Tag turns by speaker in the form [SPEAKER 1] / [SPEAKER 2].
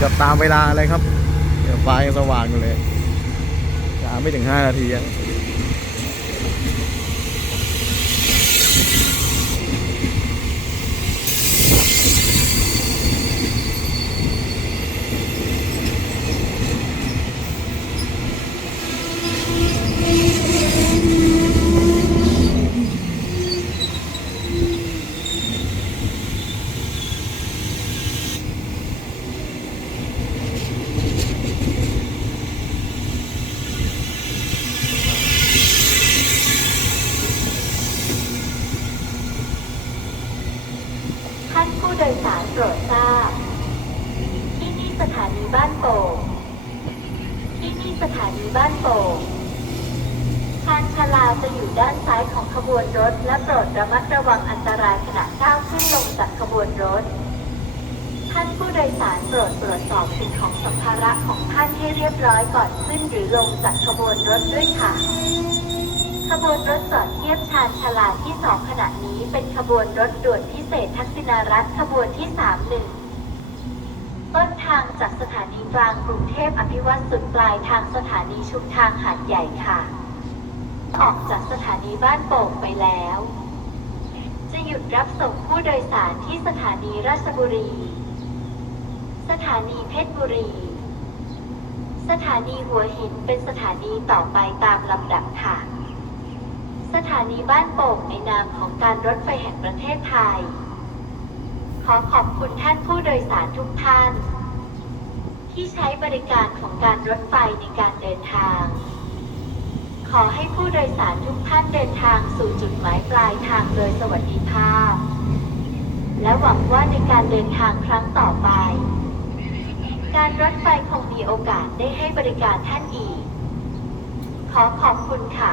[SPEAKER 1] กือบตามเวลาเลยครับเดี๋ยวฟ้ายังสว่างอยู่เลยยังไม่ถึง5นาที
[SPEAKER 2] โดยสารโปรดทราบ ที่นี่สถานีบ้านโป่งที่นี่สถานีบ้านโป่งชานชาลาจะอยู่ด้านซ้ายของขบวนรถ และโปรดระมัดระวังอันตรายขณะก้าวขึ้นลงจากขบวนรถ ท่านผู้โดยสารโปรดตรวจสอบสิ่งของสัมภาระของท่านให้เรียบร้อยก่อนขึ้นหรือลงจากขบวนรถด้วยค่ะ บวนรถจอดเทียบชานชาลาที่สองขณะนี้เป็นขบวนรถด่วนพิเศษทักษิณารัฐขบวนที่สามหนึ่งต้นทางจากสถานีกลางกรุงเทพอภิวัตสุดปลายทางสถานีชุมทางหาดใหญ่ค่ะ ออกจากสถานีบ้านโป่งไปแล้ว จะหยุดรับส่งผู้โดยสารที่สถานีราชบุรี สถานีเพชรบุรีสถานีหัวหินเป็นสถานีต่อไปตามลำดับค่ะ สถานีบ้านโป่งในนามของการรถไฟแห่งประเทศไทย ขอขอบคุณท่านผู้โดยสารทุกท่าน ที่ใช้บริการของการรถไฟในการเดินทาง ขอให้ผู้โดยสารทุกท่านเดินทางสู่จุดหมายปลายทางโดยสวัสดิภาพ และหวังว่าในการเดินทางครั้งต่อไป การรถไฟคงมีโอกาสได้ให้บริการท่านอีก ขอขอบคุณค่ะ